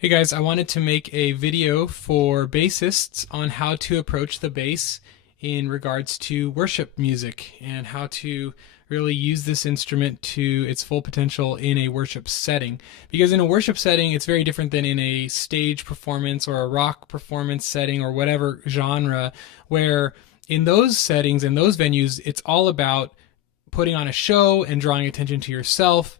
Hey guys, I wanted to make a video for bassists on how to approach the bass in regards to worship music and how to really use this instrument to its full potential in a worship setting. Because in a worship setting, it's very different than in a stage performance or a rock performance setting or whatever genre, where in those settings and those venues, it's all about putting on a show and drawing attention to yourself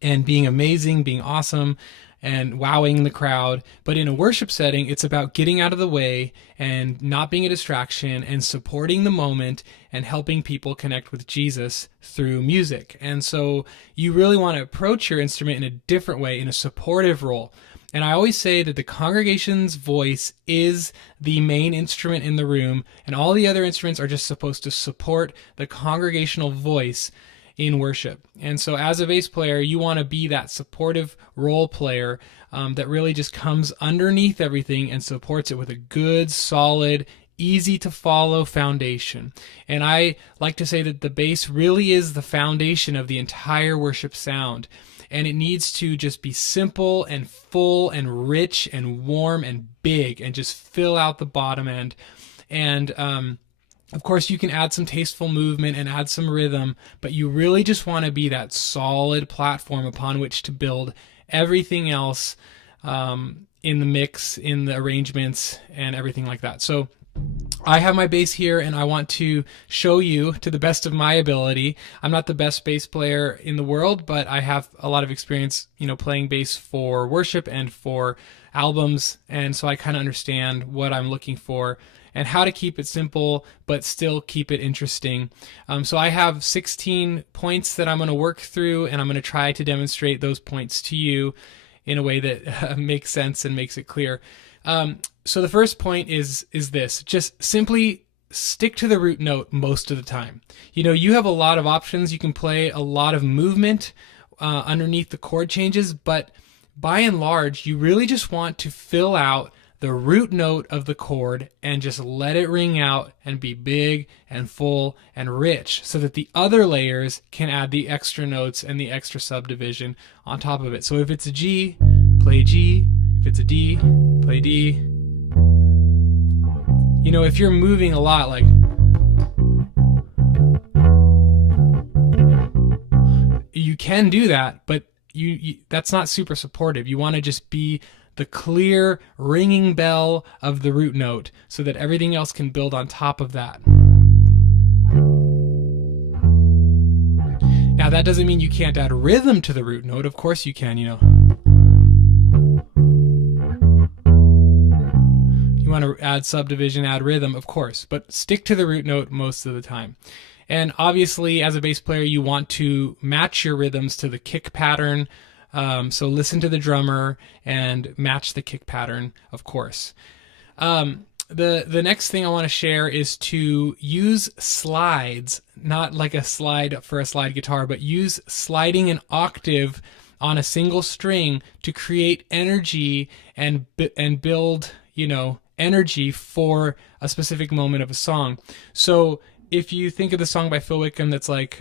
and being amazing, being awesome, and wowing the crowd. But in a worship setting, it's about getting out of the way and not being a distraction and supporting the moment and helping people connect with Jesus through music. And so you really want to approach your instrument in a different way, in a supportive role. And I always say that the congregation's voice is the main instrument in the room, and all the other instruments are just supposed to support the congregational voice in worship. And so as a bass player, you want to be that supportive role player that really just comes underneath everything and supports it with a good, solid, easy to follow foundation. And I like to say that the bass really is the foundation of the entire worship sound. And it needs to just be simple and full and rich and warm and big and just fill out the bottom end. And of course, you can add some tasteful movement and add some rhythm, but you really just want to be that solid platform upon which to build everything else in the mix, in the arrangements, and everything like that. So I have my bass here, and I want to show you to the best of my ability. I'm not the best bass player in the world, but I have a lot of experience, playing bass for worship and for albums, and so I kind of understand what I'm looking for and how to keep it simple but still keep it interesting. So I have 16 points that I'm going to work through, and I'm going to try to demonstrate those points to you in a way that makes sense and makes it clear. So the first point is this: just simply stick to the root note most of the time. You have a lot of options. You can play a lot of movement underneath the chord changes, but by and large, you really just want to fill out the root note of the chord and just let it ring out and be big and full and rich, so that the other layers can add the extra notes and the extra subdivision on top of it. So if it's a G, play G. If it's a D, play D. If you're moving a lot, like you can do that, but you that's not super supportive. You want to just be the clear ringing bell of the root note so that everything else can build on top of that. Now that doesn't mean you can't add rhythm to the root note. Of course you can, You want to add subdivision, add rhythm, of course, but stick to the root note most of the time. And obviously, as a bass player, you want to match your rhythms to the kick pattern. So listen to the drummer and match the kick pattern, of course. The next thing I want to share is to use slides, not like a slide for a slide guitar, but use sliding an octave on a single string to create energy and build, energy for a specific moment of a song. So if you think of the song by Phil Wickham that's like,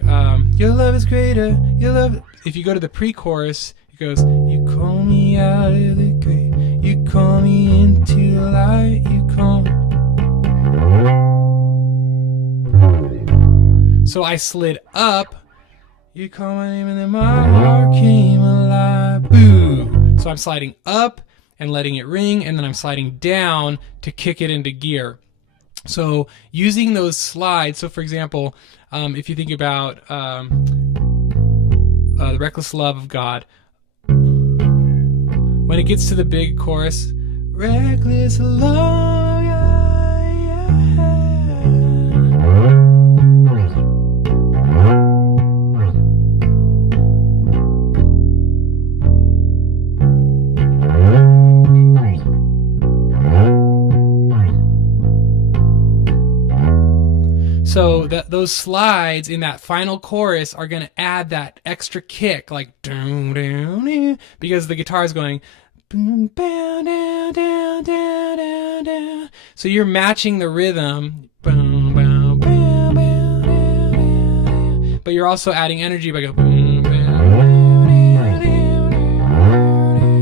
your love is greater, your love. If you go to the pre-chorus, it goes, you call me out of the grave, you call me into the light, you call. So I slid up, you call my name, and then my heart came alive, boo. So I'm sliding up and letting it ring, and then I'm sliding down to kick it into gear. So using those slides, so for example, if you think about the reckless love of God, when it gets to the big chorus, reckless love, yeah, yeah. So those slides in that final chorus are going to add that extra kick, like down, down, because the guitar is going boom, down, down, down, down, down, down. So you're matching the rhythm, boom, boom, boom, boom, down, down, but you're also adding energy by going boom, boom, down, down, down,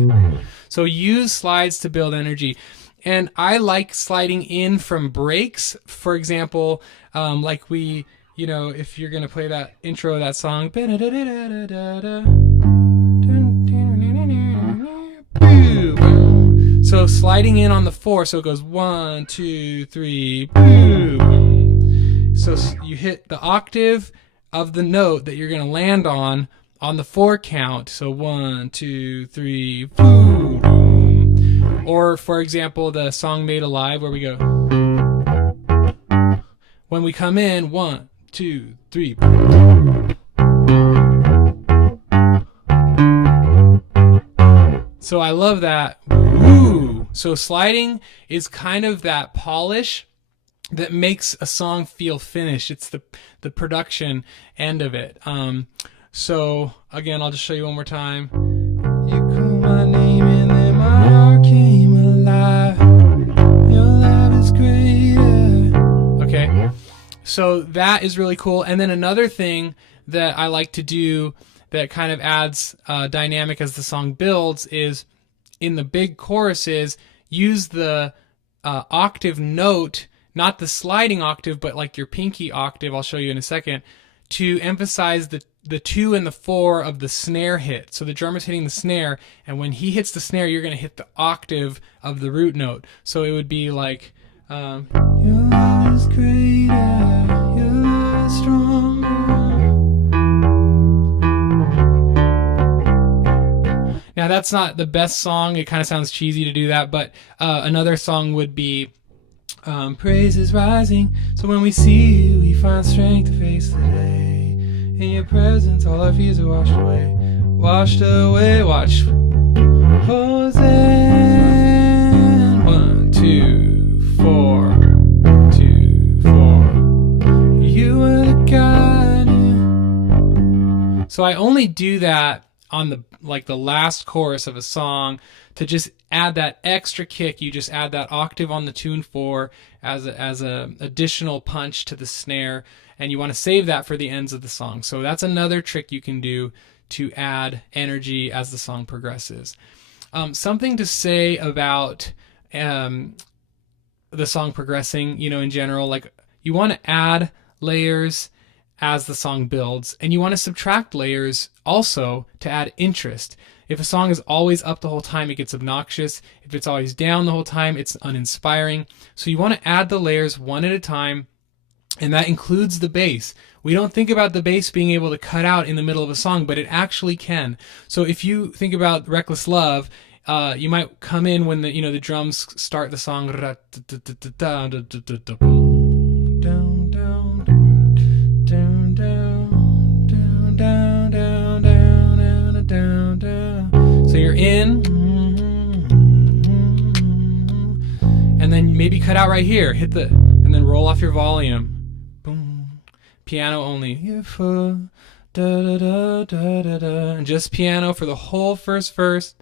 down. So use slides to build energy. And I like sliding in from breaks. For example, like if you're going to play that intro of that song. So sliding in on the 4, so it goes 1, 2, 3, boom. So you hit the octave of the note that you're going to land on the 4 count. So 1, 2, 3, boom. Or for example, the song Made Alive, where we go, when we come in, 1, 2, 3. So I love that. Woo! So sliding is kind of that polish that makes a song feel finished. It's the production end of it. So again, I'll just show you one more time. You call my name and then my heart came alive. Your love is greater. Okay, so that is really cool. And then another thing that I like to do that kind of adds dynamic as the song builds is in the big choruses, use the octave note, not the sliding octave, but like your pinky octave, I'll show you in a second, to emphasize the 2 and the 4 of the snare hit. So the drummer's hitting the snare, and when he hits the snare, you're going to hit the octave of the root note. So it would be like, your love is greater, your love is stronger. Now that's not the best song. It kind of sounds cheesy to do that, but another song would be praise is rising. So when we see you, we find strength to face the day. In your presence, all our fears are washed away. Washed away, watch. Hosanna. 1, 2, 4. 2, 4. You are the God. So I only do that on the last chorus of a song to just add that extra kick. You just add that octave on the 2 and 4 as a additional punch to the snare, and you want to save that for the ends of the song. So that's another trick you can do to add energy as the song progresses. Something to say about the song progressing, in general, like you want to add layers as the song builds, and you want to subtract layers also to add interest. If a song is always up the whole time, it gets obnoxious. If it's always down the whole time, it's uninspiring. So you want to add the layers one at a time, and that includes the bass. We don't think about the bass being able to cut out in the middle of a song, but it actually can. So if you think about Reckless Love, you might come in when the drums start the song. So you're in, and then maybe cut out right here, and then roll off your volume. Boom. Piano only. And just piano for the whole first verse.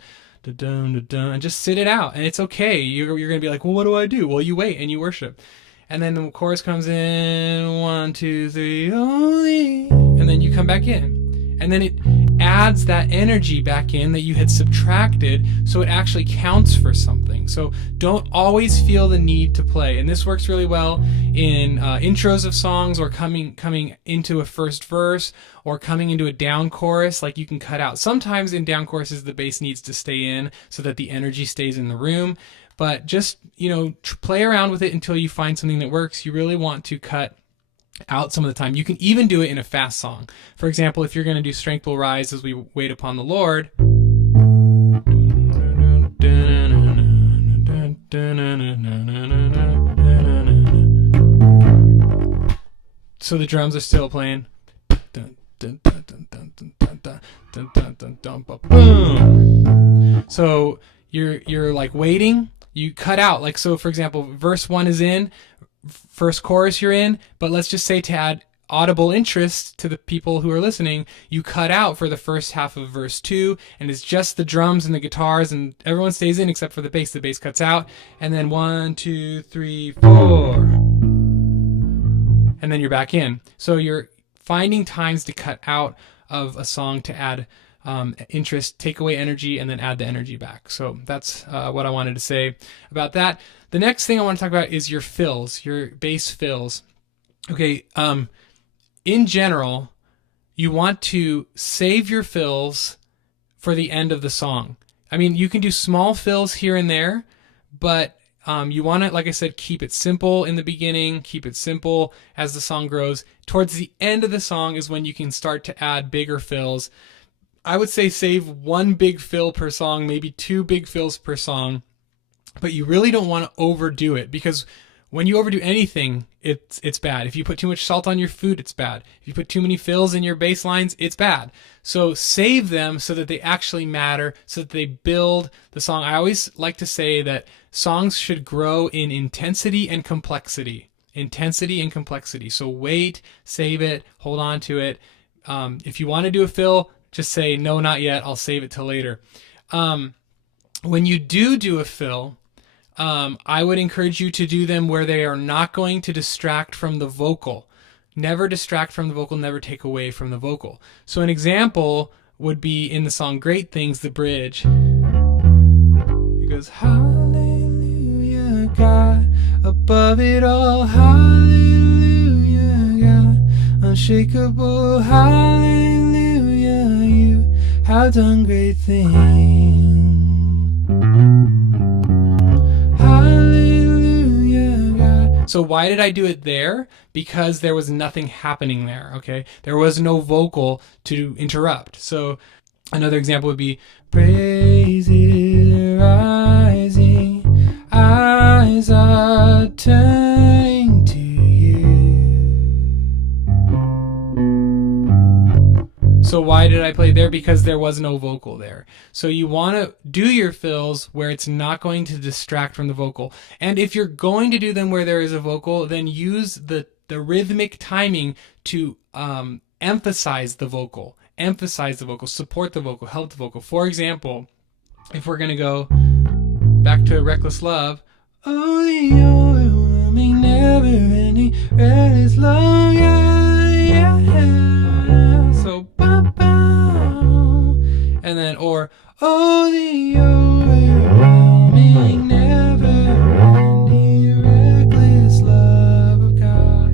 And just sit it out, and it's okay. You're gonna be like, well, what do I do? Well, you wait and you worship. And then the chorus comes in, 1, 2, 3, only, and then you come back in. And then it adds that energy back in that you had subtracted, so it actually counts for something. So don't always feel the need to play. And this works really well in intros of songs, or coming into a first verse, or coming into a down chorus. Like you can cut out. Sometimes in down choruses, the bass needs to stay in so that the energy stays in the room. But just, play around with it until you find something that works. You really want to cut out some of the time. You can even do it in a fast song. For example, if you're going to do Strength Will Rise as we wait upon the Lord. So the drums are still playing. So you're like waiting. You cut out, like, so for example, verse 1 is in, first chorus you're in, but let's just say to add audible interest to the people who are listening, you cut out for the first half of verse 2, and it's just the drums and the guitars, and everyone stays in except for the bass. The bass cuts out, and then 1, 2, 3, 4, and then you're back in. So you're finding times to cut out of a song to add interest, take away energy, and then add the energy back. So that's what I wanted to say about that. The next thing I want to talk about is your fills, your bass fills. Okay, in general, you want to save your fills for the end of the song. I mean, you can do small fills here and there, but you want to, like I said, keep it simple in the beginning, keep it simple as the song grows. Towards the end of the song is when you can start to add bigger fills. I would say save one big fill per song, maybe two big fills per song, but you really don't want to overdo it, because when you overdo anything, it's bad. If you put too much salt on your food, it's bad. If you put too many fills in your bass lines, it's bad. So save them so that they actually matter, so that they build the song. I always like to say that songs should grow in intensity and complexity. Intensity and complexity. So wait, save it, hold on to it. If you want to do a fill, just say, no, not yet, I'll save it till later. When you do a fill, I would encourage you to do them where they are not going to distract from the vocal. Never distract from the vocal, never take away from the vocal. So an example would be in the song Great Things, the bridge. It goes, hallelujah, God, above it all, hallelujah, God, unshakable, hallelujah, you have done great things. So why did I do it there? Because there was nothing happening there, okay? There was no vocal to interrupt. So another example would be, praises rising, eyes are turning to you. So why did I play there? Because there was no vocal there. So you want to do your fills where it's not going to distract from the vocal. And if you're going to do them where there is a vocal, then use the rhythmic timing to emphasize the vocal. Emphasize the vocal, support the vocal, help the vocal. For example, if we're going to go back to Reckless Love, oh, the overwhelming, never-ending, reckless love, yeah. So, and then, or, oh, the overwhelming, never-ending, reckless love of God.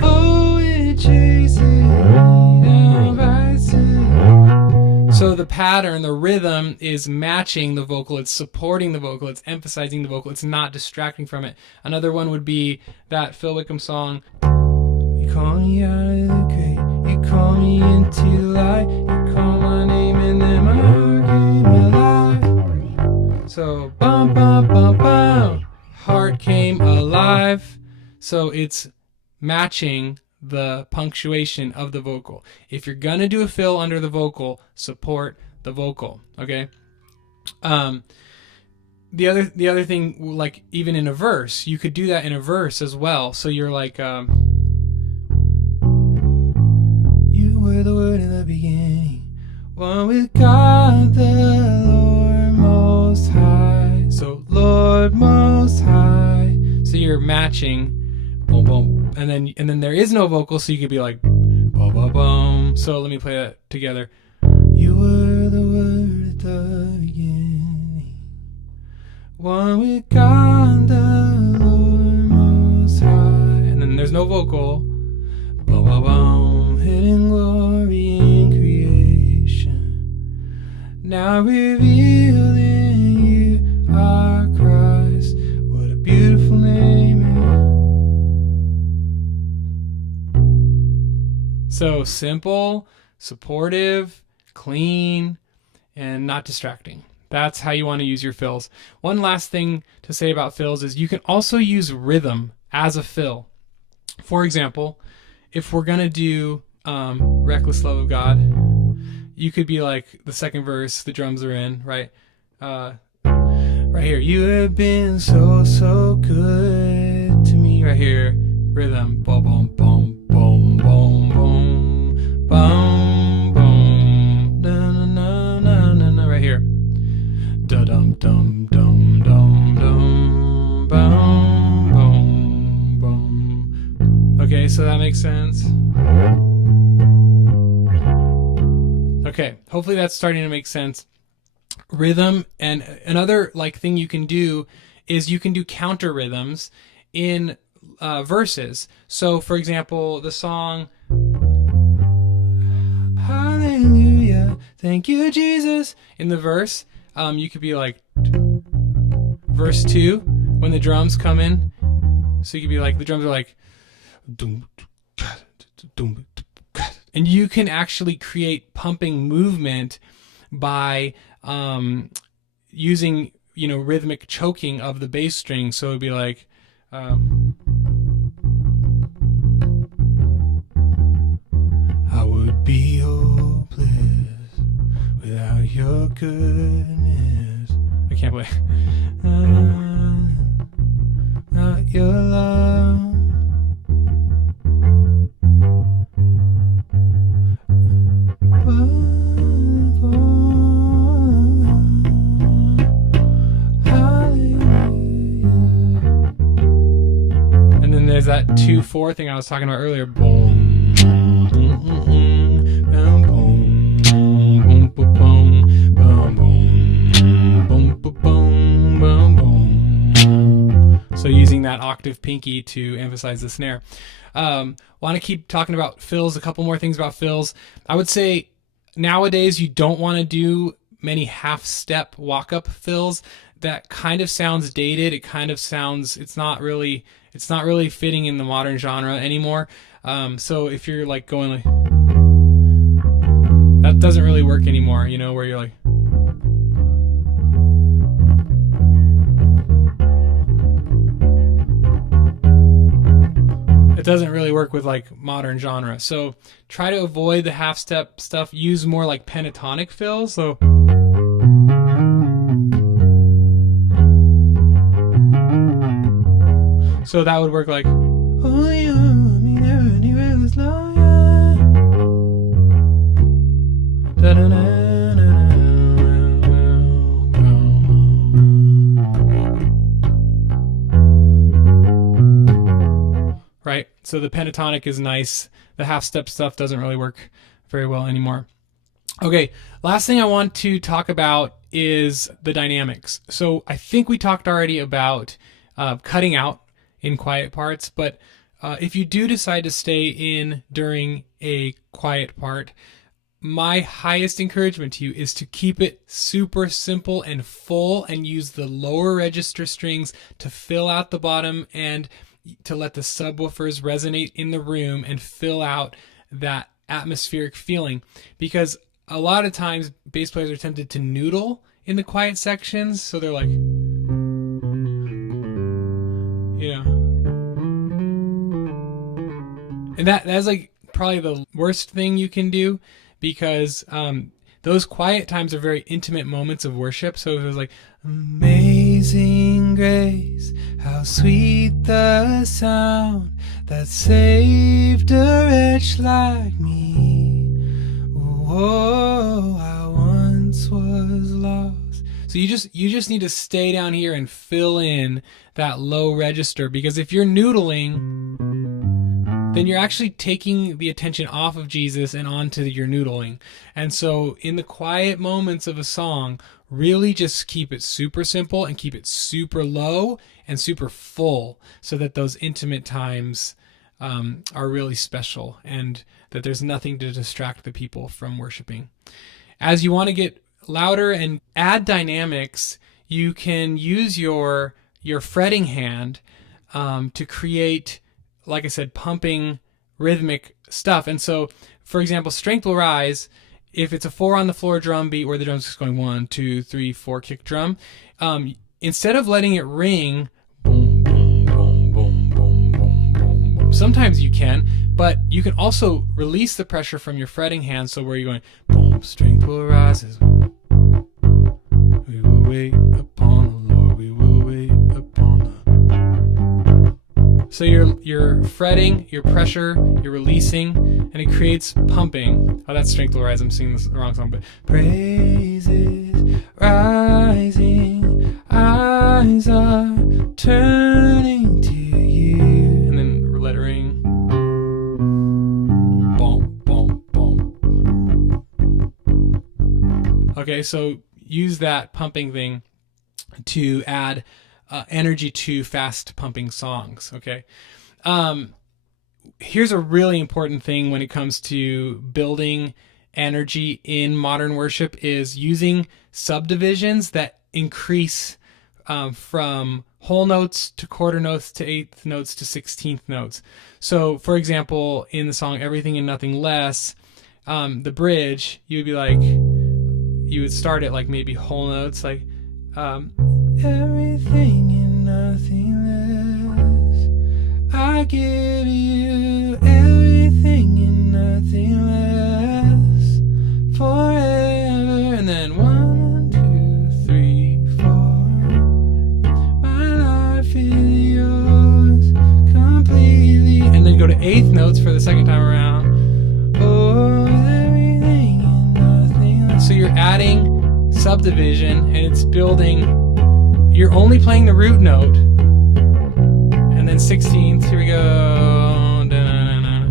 Oh, it chases down right to. So the pattern, the rhythm is matching the vocal, it's supporting the vocal, it's emphasizing the vocal, it's not distracting from it. Another one would be that Phil Wickham song, you call me out of the grave, you call me into light, you call my name and then my heart came alive. So bum bum bum bum, heart came alive. So it's matching the punctuation of the vocal. If you're gonna do a fill under the vocal, support the vocal. Okay. The other thing, like even in a verse, you could do that in a verse as well. So you're like, you were the word in the beginning, one with God the Lord Most High. So Lord Most High. So you're matching, boom boom, and then there is no vocal, so you could be like, boom boom boom. So let me play that together. You were the word at the beginning, one with God the Lord Most High. And then there's no vocal. Boom boom boom. Hidden glory in creation, now revealed in you are Christ. What a beautiful name. So simple, supportive, clean, and not distracting. That's how you want to use your fills. One last thing to say about fills is you can also use rhythm as a fill. For example, if we're going to do Reckless Love of God, you could be like the second verse, the drums are in, right? Right here, you have been so, so good to me. Right here, rhythm, boom, boom, boom, boom, boom, boom, boom, boom, na na na na na na. Right here, da dum dum dum dum dum, boom, boom, boom. Okay, so that makes sense. Okay. Okay, hopefully that's starting to make sense. Rhythm, and another like thing you can do is you can do counter rhythms in verses. So for example, the song Hallelujah, thank you Jesus, in the verse, you could be like verse 2 when the drums come in. So you could be like, the drums are like, and you can actually create pumping movement by using, rhythmic choking of the bass string. So it'd be like, I would be hopeless without your goodness. I can't play. Not your love. And then there's that 2/4 thing I was talking about earlier. Boom, boom, boom, boom, boom, boom, boom, boom, boom, boom, boom. So using that octave pinky to emphasize the snare. Want to keep talking about fills, a couple more things about fills. I would say nowadays you don't want to do many half-step walk-up fills. That kind of sounds dated. It kind of sounds, it's not really fitting in the modern genre anymore. So if you're like going like, that doesn't really work anymore, where you're like, it doesn't really work with like modern genre. So try to avoid the half step stuff. Use more like pentatonic fills. So that would work like, only you, me never anywhere this long. Right? So the pentatonic is nice. The half-step stuff doesn't really work very well anymore. Okay, last thing I want to talk about is the dynamics. So I think we talked already about cutting out in quiet parts, but if you do decide to stay in during a quiet part, my highest encouragement to you is to keep it super simple and full and use the lower register strings to fill out the bottom and to let the subwoofers resonate in the room and fill out that atmospheric feeling. Because a lot of times bass players are tempted to noodle in the quiet sections, so they're like, and that's like probably the worst thing you can do, because those quiet times are very intimate moments of worship. So if it was like, amazing grace, how sweet the sound that saved a wretch like me. Whoa, I once was lost. So you just need to stay down here and fill in that low register, because if you're noodling, then you're actually taking the attention off of Jesus and onto your noodling. And so in the quiet moments of a song, really just keep it super simple and keep it super low and super full, so that those intimate times are really special and that there's nothing to distract the people from worshiping. As you want to get louder and add dynamics, you can use your fretting hand to create, like I said, pumping rhythmic stuff. And so, for example, Strength Will Rise, if it's a 4 on the floor drum beat where the drum's just going 1, 2, 3, 4 kick drum, instead of letting it ring, boom, boom, boom, boom, boom, boom, boom, boom. Sometimes you can, but you can also release the pressure from your fretting hand. So where you're going, boom, strength will rise, we will wait upon the Lord, we will wait upon the. So you're fretting, your pressure, you're releasing, and it creates pumping. Oh, that's Strength Will Rise. I'm singing the wrong song, but praises rising, eyes are turning to you, and then let it ring. Boom, boom, boom. Okay, so use that pumping thing to add energy to fast pumping songs. Okay. Here's a really important thing when it comes to building energy in modern worship is using subdivisions that increase from whole notes to quarter notes to eighth notes to 16th notes. So, for example, in the song Everything and Nothing Less, the bridge, you would start at like maybe whole notes, like everything and nothing less. I give you everything and nothing less forever. And then 1, 2, 3, 4. My life is yours completely. And then go to eighth notes for the second time around. Oh, everything and nothing less. So you're adding subdivision and it's building. You're only playing the root note. And then 16th, here we go. Da-na-na-na.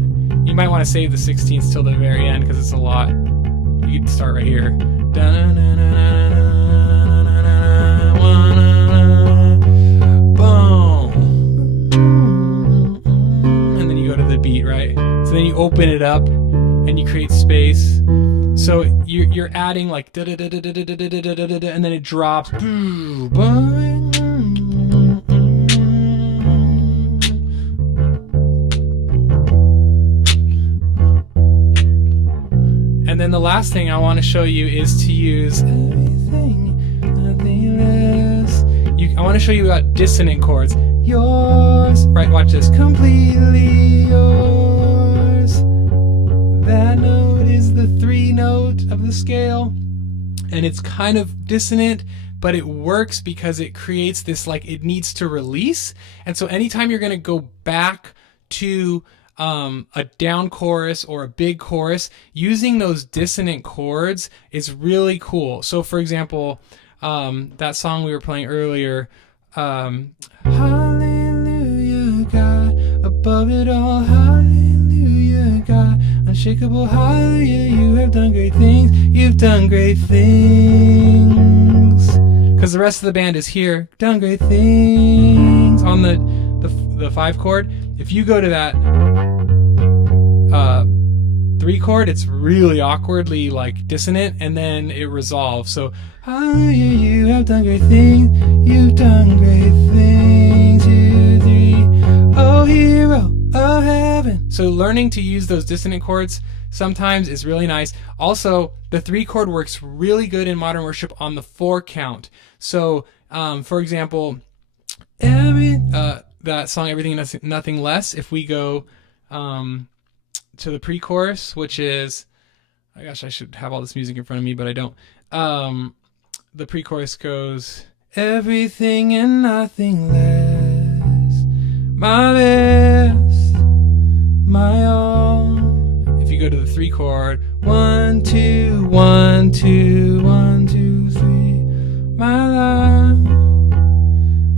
You might want to save the 16th till the very end because it's a lot. You can start right here. Boom. And then you go to the beat, right? So then you open it up and you create space. So you're adding like da da da da da da da da da da, and then it drops. And then the last thing I want to show you is to use everything, nothing less. I want to show you about dissonant chords. Yours, right? Watch this. Completely yours. That note is the 3 note of the scale, and it's kind of dissonant, but it works because it creates this, like, it needs to release. And so anytime you're going to go back to a down chorus or a big chorus, using those dissonant chords is really cool. So for example, that song we were playing earlier, hallelujah God, above it all, hallelujah God, unshakable, hallelujah, you have done great things, you've done great things. Because the rest of the band is here, done great things on the 5 chord. If you go to that 3 chord, it's really awkwardly like dissonant, and then it resolves. So hallelujah, you have done great things, you've done great things, 2, 3, oh hero of heaven. So learning to use those dissonant chords sometimes is really nice. Also, the 3 chord works really good in modern worship on the 4 count. So for example, that song Everything and Nothing Less, if we go to the pre-chorus, which is, oh gosh, I should have all this music in front of me, but I don't. The pre-chorus goes, everything and nothing less, my best, my all. If you go to the 3 chord, 1, 2, 1, 2, 1, 2, 3, my life,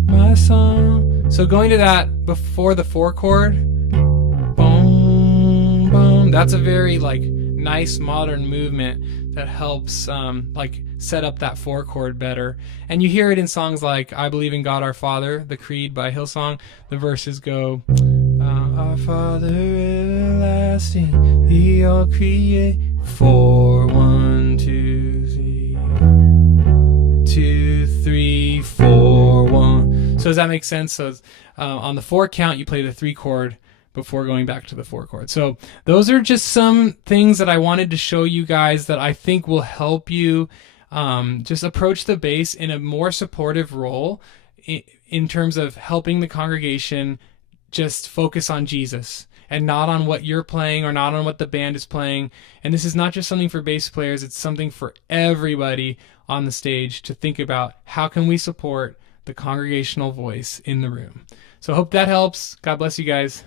my song. So going to that before the 4 chord, boom, boom, that's a very like nice modern movement that helps like set up that 4 chord better. And you hear it in songs like I Believe in God Our Father, the Creed by Hillsong. The verses go, Our Father everlasting, the all create 4, 1, 2, 3, 2, 3, 4, 1. So does that make sense? So on the 4 count, you play the 3 chord before going back to the 4 chord. So those are just some things that I wanted to show you guys that I think will help you just approach the bass in a more supportive role in terms of helping the congregation just focus on Jesus and not on what you're playing or not on what the band is playing. And this is not just something for bass players, it's something for everybody on the stage to think about, how can we support the congregational voice in the room? So I hope that helps. God bless you guys.